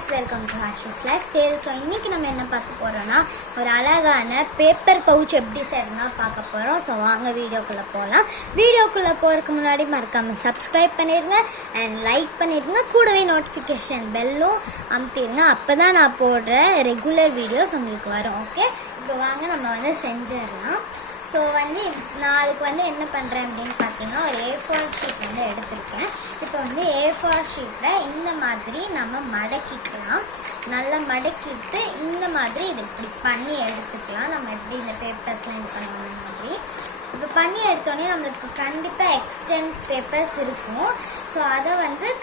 guys, welcome to Harsh's Lifestyle. So இன்னைக்கு நம்ம என்ன பார்க்க போறோம்னா ஒரு அழகான பேப்பர் பவுச் எப்படி செய்யணும்னா பார்க்க போறோம். ஸோ வாங்க வீடியோக்குள்ள போகலாம். வீடியோக்குள்ள போறதுக்கு முன்னாடி மறக்காம சப்ஸ்கிரைப் பண்ணிருங்க அண்ட் லைக் பண்ணிருங்க. கூடவே நோட்டிஃபிகேஷன் பெல்லும் அமுத்திடுங்க. அப்பதான் நான் போடுற ரெகுலர் வீடியோஸ் உங்களுக்கு வரும். ஓகே, இப்போ வாங்க நம்ம செஞ்சிடலாம். ஸோ நான் அதுக்கு என்ன பண்ணுறேன் அப்படின்னு பார்த்தீங்கன்னா ஒரு A4 ஷீட் எடுத்திருக்கேன். இப்போ A4 ஷீட்டில் இந்த மாதிரி நம்ம மடக்கிக்கலாம். நல்லா மடக்கிட்டு இந்த மாதிரி இது இப்படி பண்ணி எடுத்துக்கலாம். நம்ம எப்படி இந்த பேப்பர்ஸ்லாம் இது பண்ணுற மாதிரி இப்போ பண்ணி எடுத்தோடனே நம்மளுக்கு கண்டிப்பாக எக்ஸ்டெண்ட் பேப்பர்ஸ் இருக்கும். ஸோ அதை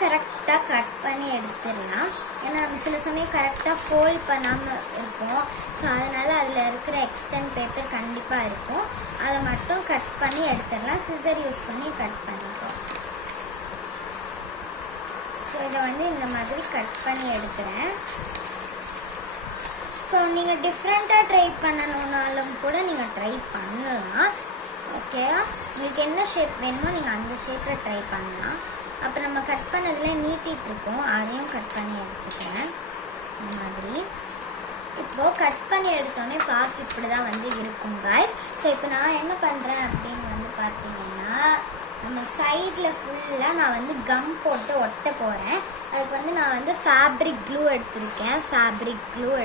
கரெக்டாக கட் பண்ணி எடுத்துடலாம். ஏன்னா நம்ம சில சமயம் கரெக்டாக ஃபோல்ட் பண்ணாமல் இருப்போம். ஸோ அதனால் அதில் இருக்கிற எக்ஸ்டெண்ட் பேப்பர் கண்டிப்பாக இருக்கும். அதை மட்டும் கட் பண்ணி எடுத்துடலாம். சிசர் யூஸ் பண்ணி கட் பண்ணிக்கலாம். ஸோ இதை இந்த மாதிரி கட் பண்ணி எடுக்கிறேன். ஸோ நீங்கள் டிஃப்ரெண்ட்டாக ட்ரை பண்ணணுன்னாலும் கூட நீங்கள் ட்ரை பண்ணலாம். ஓகேவா? உங்களுக்கு என்ன ஷேப் வேணுமோ நீங்கள் அந்த ஷேப்பில் ட்ரை பண்ணலாம். அப்போ நம்ம கட் பண்ணதில் நீட்டிகிட்ருக்கோம், அதையும் கட் பண்ணி எடுத்துக்கிறேன். இந்த மாதிரி இப்போது கட் பண்ணி எடுத்தோடனே பார்த்து இப்படி தான் இருக்கும் காய்ஸ். ஸோ இப்போ நான் என்ன பண்ணுறேன் அப்படின்னு பார்த்தீங்கன்னா நம்ம சைடில் ஃபுல்லாக நான் கம் போட்டு ஒட்ட போகிறேன். அதுக்கு நான் ஃபேப்ரிக் க்ளூ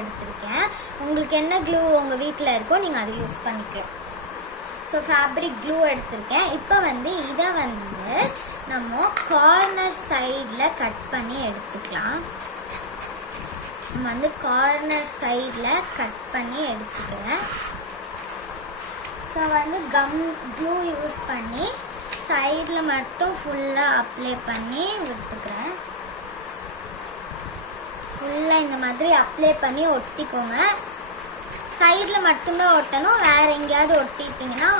எடுத்திருக்கேன். உங்களுக்கு என்ன க்ளூ உங்கள் வீட்டில் இருக்கோ நீங்கள் அதை யூஸ் பண்ணிக்கலாம். ஸோ ஃபேப்ரிக் க்ளூ எடுத்திருக்கேன். இப்போ இதை நம்ம கார்னர் சைடில் கட் பண்ணி எடுத்துக்கலாம். நம்ம கார்னர் சைடில் கட் பண்ணி எடுத்துக்கிறேன். ஸோ கம் க்ளூ யூஸ் பண்ணி சைடில் மட்டும் ஃபுல்லாக அப்ளை பண்ணி விட்டுக்கிறேன். ஃபுல்லாக இந்த மாதிரி அப்ளை பண்ணி ஒட்டிக்கோங்க. சைடில் மட்டும்தான் ஒட்டணும், வேறு எங்கேயாவது ஒட்டிட்டிங்கன்னா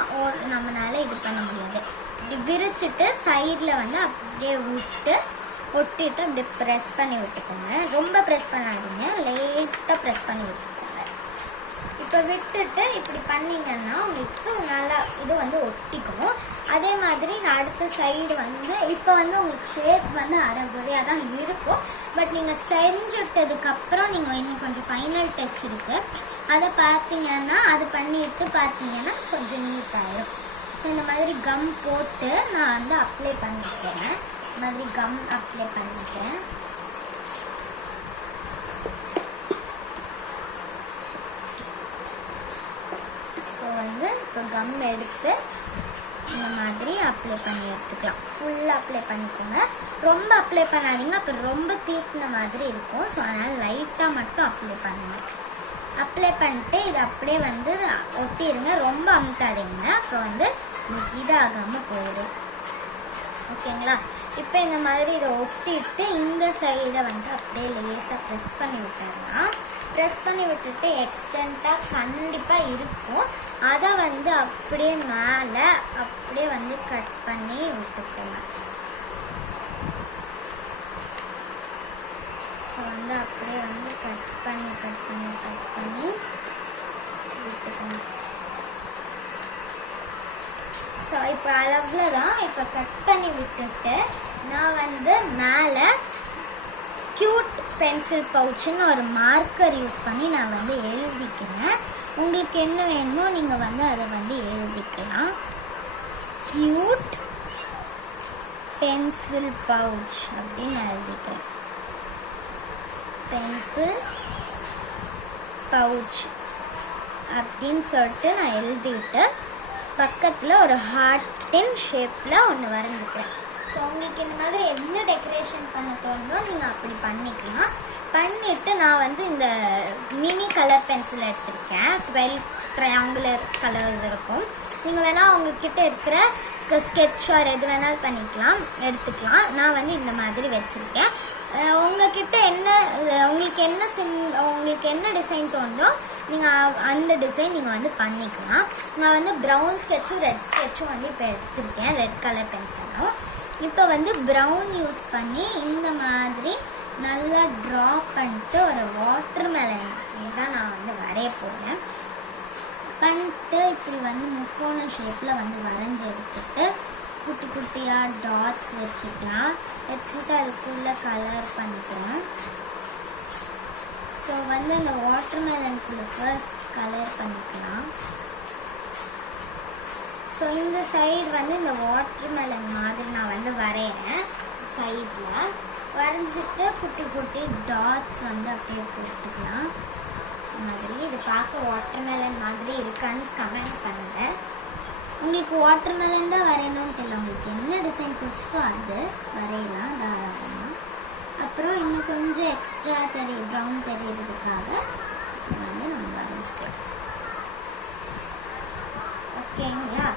நம்மளால இது பண்ண முடியாது. இப்படி விரிச்சிட்டு சைடில் அப்படியே ஒட்டிட்டு அப்படி ப்ரெஸ் பண்ணி விட்டுக்கோங்க. ரொம்ப ப்ரெஸ் பண்ணாதீங்க, லைட்டாக ப்ரெஸ் பண்ணி விட்டுக்கோங்க. இப்போ விட்டுட்டு இப்படி பண்ணிங்கன்னா உங்களுக்கு நல்லா இது ஒட்டிக்கும். அதே மாதிரி நான் அடுத்த சைடு இப்போ உங்களுக்கு ஷேப் அரைகுறையாக தான் இருக்கும். பட் நீங்கள் செஞ்சுட்டதுக்கப்புறம் நீங்கள் இன்னும் கொஞ்சம் ஃபைனல் டச் இருக்குது, அதை பார்த்தீங்கன்னா அது பண்ணிட்டு பார்த்தீங்கன்னா கொஞ்சம் நீட்டாகிடும். ஸோ இந்த மாதிரி கம் போட்டு நான் அப்ளை பண்ணிக்கிறேன். இந்த மாதிரி கம் அப்ளை பண்ணிக்கிறேன். ஸோ இப்போ கம் எடுத்து இந்த மாதிரி அப்ளை பண்ணி எடுத்துக்கலாம். ஃபுல்லாக அப்ளை பண்ணிக்கோங்க, ரொம்ப அப்ளை பண்ணாதீங்க, அப்புறம் ரொம்ப தீட்டின மாதிரி இருக்கும். ஸோ அதனால் லைட்டாக மட்டும் அப்ளை பண்ணுங்க. அப்ளை பண்ணிட்டு இதை அப்படியே ஒட்டிடுங்க, ரொம்ப அமுத்தாதீங்க, அப்புறம் உங்களுக்கு இதாகாமல் போயிடும். ஓகேங்களா? இப்போ இந்த மாதிரி இதை ஒட்டிட்டு இந்த சைடை அப்படியே லேசாக ப்ரெஸ் பண்ணி விட்டுடலாம். ப்ரெஸ் பண்ணி விட்டுட்டு எக்ஸ்டெண்ட்டாக கண்டிப்பாக இருக்கும். அதை அப்படியே மேலே அப்படியே கட் பண்ணி விட்டுக்கோங்க. ஸோ அப்படியே கட் பண்ணி விட்டுக்கோங்க. ஸோ இப்போ அளவில் தான் இப்போ கட் பண்ணி விட்டுட்டு நான் மேலே க்யூட் பென்சில் பவுச்சுன்னு ஒரு மார்க்கர் யூஸ் பண்ணி நான் எழுதிக்கிறேன். உங்களுக்கு என்ன வேணுமோ நீங்கள் அதை எழுதிக்கலாம். க்யூட் பென்சில் பவுச் அப்படின்னு நான் எழுதிக்கிறேன். பென்சில் பவுச் அப்படின்னு சொல்லிட்டு நான் எழுதிவிட்டு பக்கத்தில் ஒரு ஹார்ட்டின் ஷேப்பில் ஒன்று வரைஞ்சிக்கிறேன். ஸோ உங்களுக்கு இந்த மாதிரி என்ன டெக்கரேஷன் பண்ண தோணுதோ நீங்கள் அப்படி பண்ணிக்கலாம். பண்ணிவிட்டு நான் இந்த மினி கலர் பென்சில் எடுத்திருக்கேன். 12 ட்ரையாங்குலர் கலர்ஸ் இருக்கும். நீங்கள் வேணால் உங்கள்கிட்ட இருக்கிற ஸ்கெட்ச் ஆர் எது வேணாலும் பண்ணிக்கலாம், எடுத்துக்கலாம். நான் இந்த மாதிரி வச்சுருக்கேன். உங்களுக்கு என்ன டிசைன் தோணுதோ நீங்கள் அந்த டிசைன் நீங்கள் பண்ணிக்கலாம். நான் ப்ரௌன் ஸ்கெட்சும் ரெட் ஸ்கெட்சும் இப்போ எடுத்திருக்கேன், ரெட் கலர் பென்சிலும். இப்போ ப்ரௌன் யூஸ் பண்ணி இந்த மாதிரி நல்லா ட்ரா பண்ணிட்டு ஒரு வாட்டர் மெலன் தான் நான் வரைய போகிறேன். பண்ணிட்டு இப்படி முக்கோண ஷேப்பில் வரைஞ்சி எடுத்துட்டு குட்டி குட்டியாக டாட்ஸ் வச்சுக்கலாம். வச்சுட்டு அதுக்குள்ளே கலர் பண்ணிக்கிறேன். வந்து இந்த வாட்டர்மெலனுக்குள்ள ஃபர்ஸ்ட் கலர் பண்ணிக்கலாம். ஸோ இந்த சைடு வந்து இந்த வாட்டர்மெலன் மாதிரி நான் வந்து வரைகிறேன். சைடில் வரைஞ்சிட்டு குட்டி குட்டி டாட்ஸ் வந்து அப்படியே போட்டுக்கலாம். மாதிரி இது பார்க்க வாட்டர்மெலன் மாதிரி இருக்கான்னு கமெண்ட் பண்ணுங்கள். உங்களுக்கு வாட்டர்மெலன் தான் வரையணும்ட்டு இல்லை, உங்களுக்கு என்ன டிசைன் பிடிச்சிக்கோ அது வரையலாம் தாராளமாக. அப்புறம் இன்னும் கொஞ்சம் எக்ஸ்ட்ரா ப்ரௌன் தெரியறதுக்காக வந்து நம்ம வரைஞ்சிக்கலாம். ஓகேங்களா?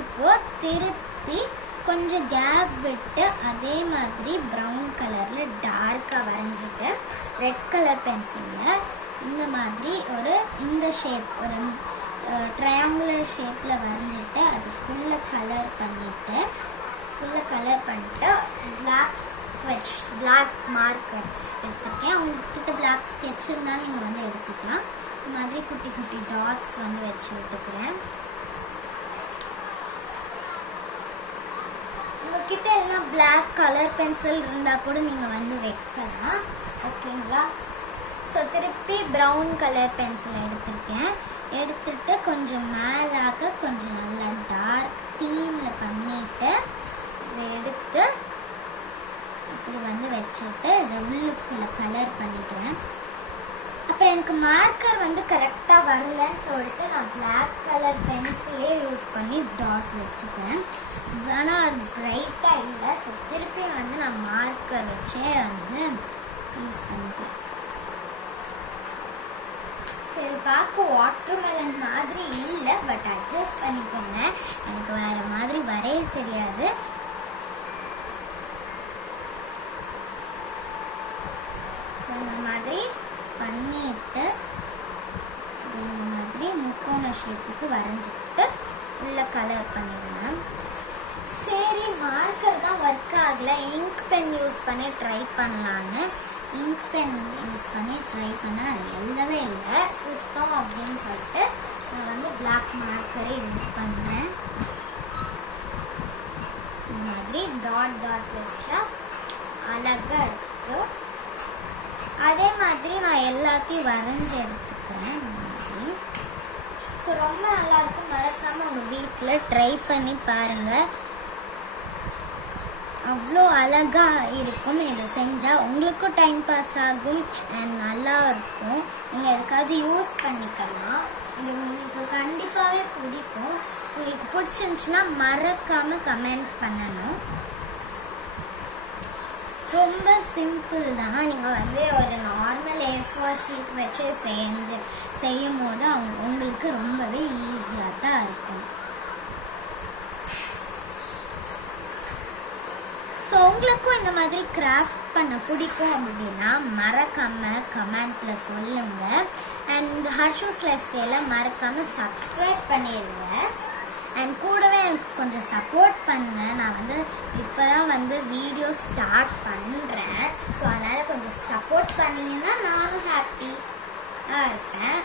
இப்போது திருப்பி கொஞ்சம் கேப் விட்டு அதே மாதிரி ப்ரௌன் கலரில் டார்க்காக வரைஞ்சிட்டு ரெட் கலர் பென்சிலில் இந்த மாதிரி இந்த ஷேப் ஒரு ட்ரையாங்குலர் ஷேப்பில் வரைஞ்சிட்டு அதுக்குள்ளே கலர் பண்ணிவிட்டு பிளாக் மார்க்கர் எடுத்துருக்கேன். உங்கள்கிட்ட பிளாக் ஸ்கெட்ச் இருந்தாலும் நீங்கள் வந்து எடுத்துக்கலாம். இந்த மாதிரி குட்டி குட்டி டாட்ஸ் வந்து வச்சு விட்டுக்கிறேன். உங்கள்கிட்ட எல்லாம் பிளாக் கலர் பென்சில் இருந்தால் கூட நீங்கள் வந்து வைக்கலாம். ஓகேங்களா? ஸோ திருப்பி ப்ரௌன் கலர் பென்சில் எடுத்துட்டு கொஞ்சம் மேலாக கொஞ்சம் நல்லா டார்க் தீமில் பண்ணிவிட்டு இதை எடுத்து இப்படி வந்து வச்சுட்டு இதை உள்ளுக்குள்ளே கலர் பண்ணிக்கிறேன். அப்புறம் எனக்கு மார்க்கர் வந்து கரெக்டாக வரலன்னு சொல்லிட்டு நான் பிளாக் கலர் பென்சிலே யூஸ் பண்ணி டாட் வச்சுப்பேன். ஆனால் அது பிரைட்டாக இல்லை. ஸோ திருப்பி வந்து நான் மார்க்கர் வச்சே வந்து யூஸ் பண்ணிக்கிறேன். ஸோ இது பார்க்க வாட்டர்மெலன் மாதிரி இல்லை, பட் அட்ஜஸ்ட் பண்ணிக்கோங்க. எனக்கு வேறு மாதிரி வரைய தெரியாது. ஸோ இந்த மாதிரி பண்ணிட்டு இந்த மாதிரி முக்கோண ஷேப்புக்கு வரைஞ்சிக்கிட்டு உள்ள கலர் பண்ணிடுவேன். சரி, மார்க்கர் தான் ஒர்க் ஆகலை, இங்க் பென் யூஸ் பண்ணி ட்ரை பண்ணலான்னு இங்க் பென் யூஸ் பண்ணி ட்ரை பண்ண அது எழுதவே இல்லை சுத்தம் அப்படின்னு சொல்லிட்டு நான் வந்து பிளாக் மார்க்கரை யூஸ் பண்ணேன். இந்த மாதிரி டாட் வச்சா அழகாக இருக்கு. அதே மாதிரி நான் எல்லாத்தையும் வரைஞ்சி எடுத்துக்கிறேன். இந்த மாதிரி ஸோ ரொம்ப நல்லாயிருக்கும். மறக்காமல் உங்கள் வீட்டில் ட்ரை பண்ணி பாருங்கள். அவ்வளோ அழகாக இருக்கும். இதை செஞ்சால் உங்களுக்கும் டைம் பாஸ் ஆகும் அண்ட் நல்லா இருக்கும். நீங்கள் எதுக்காவது யூஸ் பண்ணிக்கலாம். இது உங்களுக்கு கண்டிப்பாகவே பிடிக்கும். உங்களுக்கு பிடிச்சிருந்துச்சுன்னா மறக்காமல் கமெண்ட் பண்ணணும். ரொம்ப சிம்பிள் தான். நீங்கள் வந்து ஒரு நார்மல் A4 ஷீட் வச்சு செய்யும் போது உங்களுக்கு ரொம்பவே ஈஸியாக தான் இருக்கும். ஸோ உங்களுக்கும் இந்த மாதிரி கிராஃப்ட் பண்ண பிடிக்கும் அப்படின்னா மறக்காமல் கமெண்ட்டில் சொல்லுங்கள். அண்ட் ஹர்ஷூஸ் லைஃப் ஸ்டைலை மறக்காமல் சப்ஸ்கிரைப் பண்ணிடுங்க. அண்ட் கூடவே எனக்கு கொஞ்சம் சப்போர்ட் பண்ணுங்கள். நான் வந்து இப்போ தான் வந்து வீடியோ ஸ்டார்ட் பண்ணுறேன். ஸோ அதனால் கொஞ்சம் சப்போர்ட் பண்ணிங்கன்னா நானும் ஹாப்பியாக இருப்பேன்.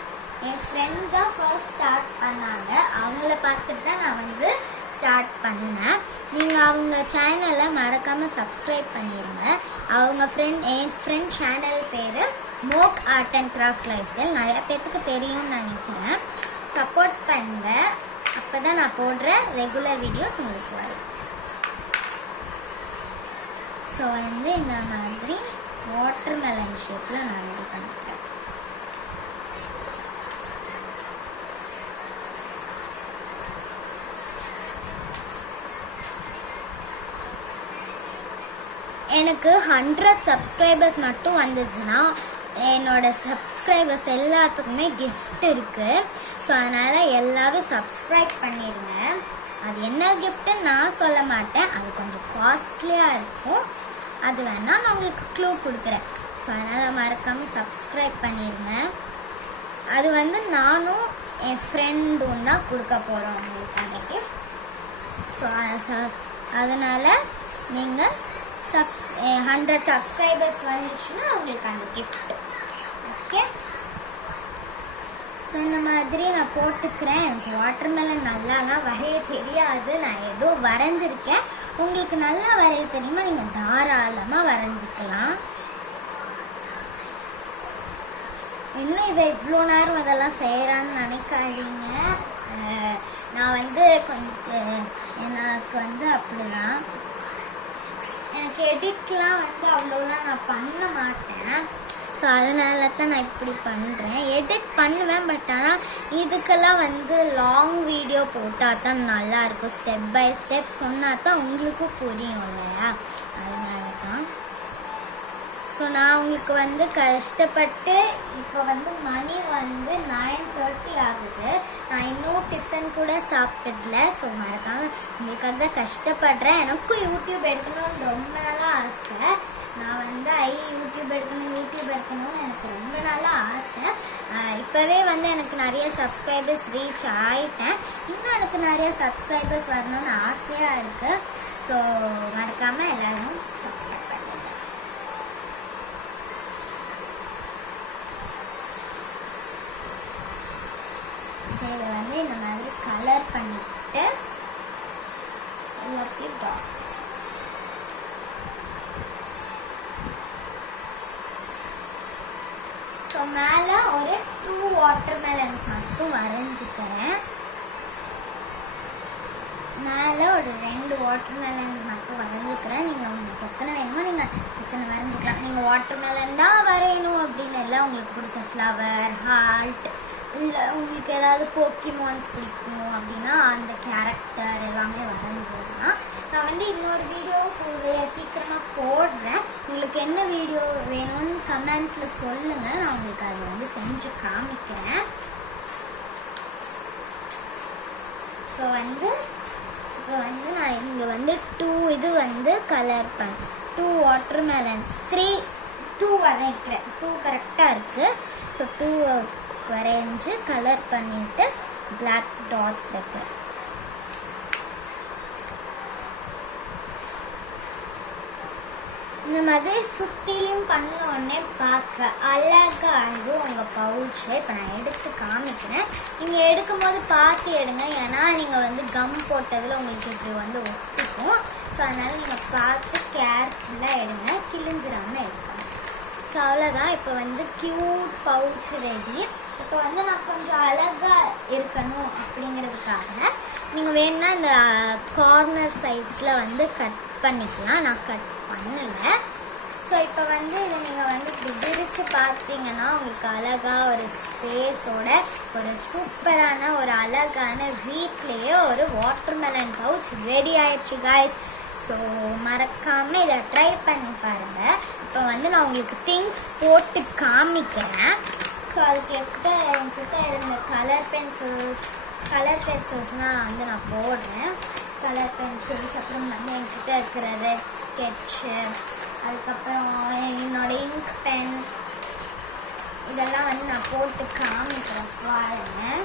என் ஃப்ரெண்ட் தான் ஃபர்ஸ்ட் ஸ்டார்ட் பண்ணாங்க. அவங்கள பார்த்துட்டு தான் நான் வந்து ஸ்டார்ட் பண்ணேன். நீங்கள் அவங்க சேனலை மறக்காமல் சப்ஸ்கிரைப் பண்ணிடுங்க. என் ஃப்ரெண்ட் சேனல் பேர் mock art and craft life style. நிறையா பேர்த்துக்கு தெரியும்னு நினைக்கிறேன். சப்போர்ட் பண்ணுங்க. அப்போ தான் நான் போடுற ரெகுலர் வீடியோஸ் உங்களுக்கு வரும். ஸோ வந்து இந்த மாதிரி வாட்டர்மெலன் ஷேப்பில் நான் ரெடி பண்ணிக்கிறேன். எனக்கு 100 சப்ஸ்கிரைபர்ஸ் மட்டும் வந்துச்சுன்னா என்னோடய சப்ஸ்கிரைபர்ஸ் எல்லாத்துக்குமே கிஃப்ட் இருக்குது. ஸோ அதனால் எல்லோரும் சப்ஸ்கிரைப் பண்ணிடுங்க. அது என்ன கிஃப்ட்டுன்னு நான் சொல்ல மாட்டேன், அது கொஞ்சம் காஸ்ட்லியாக இருக்கும். அது வேணால் நான் உங்களுக்கு க்ளூ கொடுக்குறேன். ஸோ அதனால் மறக்காமல் சப்ஸ்கிரைப் பண்ணிடுங்க. அது வந்து நானும் என் ஃப்ரெண்டும் தான் கொடுக்க போகிறோம் உங்களுக்கு அந்த கிஃப்ட். ஸோ அதனால் நீங்கள் 100 சப்ஸ்கிரைபர்ஸ் வந்துச்சுன்னா உங்களுக்கு அந்த கிஃப்ட். ஓகே, ஸோ இந்த மாதிரி நான் போட்டுக்கிறேன். எனக்கு வாட்டர்மெலன் நல்லாலாம் வரைய தெரியாது. நான் ஏதோ வரைஞ்சிருக்கேன். உங்களுக்கு நல்லா வரைய தெரியுமா, நீங்கள் தாராளமாக வரைஞ்சிக்கலாம். இன்னும் இவ இவ்வளோ நேரம் அதெல்லாம் செய்கிறான்னு நினைக்காதீங்க. நான் வந்து கொஞ்சம் எனக்கு வந்து அப்படிதான், எனக்கு எடிட்லாம் வந்து அவ்வளோலாம் நான் பண்ண மாட்டேன். ஸோ அதனால தான் நான் இப்படி பண்ணுறேன். எடிட் பண்ணுவேன், பட் ஆனால் இதுக்கெல்லாம் வந்து லாங் வீடியோ போட்டால் தான் நல்லாயிருக்கும். ஸ்டெப் பை ஸ்டெப் சொன்னால் தான் உங்களுக்கும் புரியும் இல்லையா, அதனால தான். ஸோ நான் உங்களுக்கு வந்து கஷ்டப்பட்டு இப்போ வந்து மணி வந்து 9:30 ஆகுது. நான் இன்னும் டிஃபன் கூட சாப்பிட்டுடல. ஸோ மறக்காமல் உங்களுக்காக தான் கஷ்டப்படுறேன். எனக்கும் யூடியூப் எடுக்கணும்னு ரொம்ப நாளாக ஆசை. நான் வந்து யூடியூப் எடுக்கணும்னு எனக்கு ரொம்ப நாளாக ஆசை. இப்போவே வந்து எனக்கு நிறைய சப்ஸ்கிரைபர்ஸ் ரீச் ஆகிட்டேன். இன்னும் எனக்கு நிறைய சப்ஸ்கிரைபர்ஸ் வரணும்னு ஆசையாக இருக்குது. ஸோ மறக்காமல் எல்லோரும் சப்ஸ்கிரைப் பண்ணுங்கள். ஸோ இதை வந்து இந்த மாதிரி கலர் பண்ணிட்டு எல்லாத்தையும் டாட். ஸோ மேலே ஒரு 2 வாட்டர்மெலன்ஸ் மட்டும் வரைஞ்சிக்கிறேன். மேலே ஒரு 2 வாட்டர்மெலன்ஸ் மட்டும் வரைஞ்சிக்கிறேன். நீங்கள் உங்களுக்கு எத்தனை வேணுமோ நீங்கள் எத்தனை வரைஞ்சிக்கலாம். நீங்கள் வாட்டர்மெலன் தான் வரையணும் அப்படின்னு எல்லாம் உங்களுக்கு பிடிச்ச ஃப்ளவர், ஹார்ட், இல்லை உங்களுக்கு ஏதாவது போக்கிமான்ஸ் பிடிக்கும் அப்படின்னா அந்த கேரக்டர் எல்லாமே வரைஞ்சிடலாம். நான் வந்து இன்னொரு வீடியோ சீக்கிரமாக போடுறேன். உங்களுக்கு என்ன வீடியோ வேணும்னு கமெண்ட்டில் சொல்லுங்கள். நான் உங்களுக்கு அதை வந்து செஞ்சு காமிக்கிறேன். ஸோ வந்து இப்போ வந்து நான் இங்கே வந்து 2 இது வந்து கலர் பண்ணேன். 2 வாட்டர்மெலன்ஸ் 2 வரைக்கிறேன். 2 கரெக்டாக இருக்குது. ஸோ 2 வரைஞ்சி கலர் பண்ணிவிட்டு பிளாக் டாட்ஸ் வைக்கிறேன். இந்த மாதிரி சுற்றிலையும் பண்ணோடனே பார்க்க அழகாக ஆகிடும் உங்கள் பவுச்சு. இப்போ நான் எடுத்து காமிக்கிறேன். நீங்கள் எடுக்கும் போது பார்த்து எடுங்க, ஏன்னா நீங்கள் வந்து கம் போட்டதில் உங்களுக்கு இப்படி வந்து ஒட்டிக்கும். ஸோ அதனால் நீங்கள் பார்த்து கேர்ஃபுல்லாக எடுங்க, கிழிஞ்சிடாமல் எடுக்கணும். ஸோ அவ்வளோதான். இப்போ வந்து க்யூட் பவுச் ரெடி. இப்போ வந்து நான் கொஞ்சம் அழகாக இருக்கணும் அப்படிங்கிறதுக்காக நீங்கள் வேணுன்னா இந்த கார்னர் சைட்ஸில் வந்து கட் பண்ணிக்கலாம். நான் கட் பண்ணலை. ஸோ இப்போ வந்து இதை நீங்கள் வந்து இப்படி விரித்து பார்த்தீங்கன்னா உங்களுக்கு அழகாக ஒரு ஸ்பேஸோட ஒரு சூப்பரான ஒரு அழகான வீட்லேயே ஒரு வாட்டர்மெலன் பவுச் ரெடி ஆயிடுச்சு காய்ஸ். ஸோ மறக்காமல் இதை ட்ரை பண்ணி பாருங்கள். இப்போ வந்து நான் உங்களுக்கு திங்ஸ் போட்டு காமிக்கிறேன். ஸோ அதுக்கு என்கிட்ட இருந்த கலர் பென்சில்ஸ்னால் வந்து நான் போடுறேன். கலர் பென்சில்ஸ், அப்புறம் வந்து என்கிட்ட இருக்கிற ரெட் ஸ்கெட்சு, அதுக்கப்புறம் என்னோடய இங்க் பென், இதெல்லாம் வந்து நான் போட்டு காமிக்கிறேன் பாருங்கள்.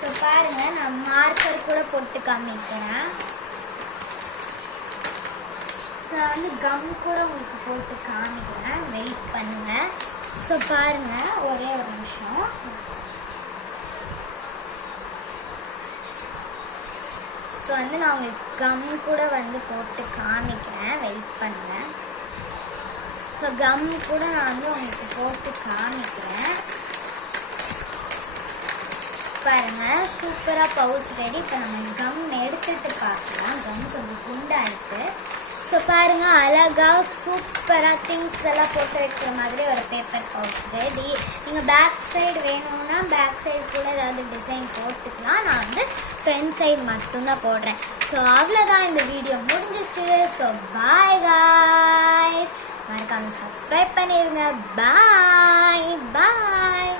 ஸோ பாருங்கள், நான் மார்க்கர் கூட போட்டு காமிக்கிறேன். ஸோ நான் வந்து கம் கூட உங்களுக்கு போட்டு காமிக்கிறேன், வெயிட் பண்ணுங்கள். ஸோ பாருங்கள், ஒரே ஒரு நிமிஷம். ஸோ வந்து நான் உங்களுக்கு கம் கூட வந்து போட்டு காமிக்கிறேன், வெயிட் பண்ணுங்கள். ஸோ கம் கூட நான் வந்து உங்களுக்கு போட்டு காமிக்கிறேன். பாருங்கள், சூப்பராக பவுச் ரெடி. இப்போ நம்ம கம் எடுத்துகிட்டு பார்க்கலாம். கம் கொஞ்சம் குண்டாக இருக்குது. ஸோ பாருங்கள், அழகாக சூப்பராக திங்ஸ் எல்லாம் போட்டு வைக்கிற மாதிரி ஒரு பேப்பர் பவுச் ரெடி. நீங்கள் பேக் சைடு வேணும்னா பேக் சைடு கூட ஏதாவது டிசைன் போட்டுக்கலாம். நான் வந்து ஃப்ரண்ட் சைடு மட்டும்தான் போடுறேன். ஸோ அவ்வளோதான், இந்த வீடியோ முடிஞ்சிச்சு. ஸோ பாய் காய்ஸ், மறக்காமல் சப்ஸ்கிரைப் பண்ணிடுங்க. பாய் பாய்.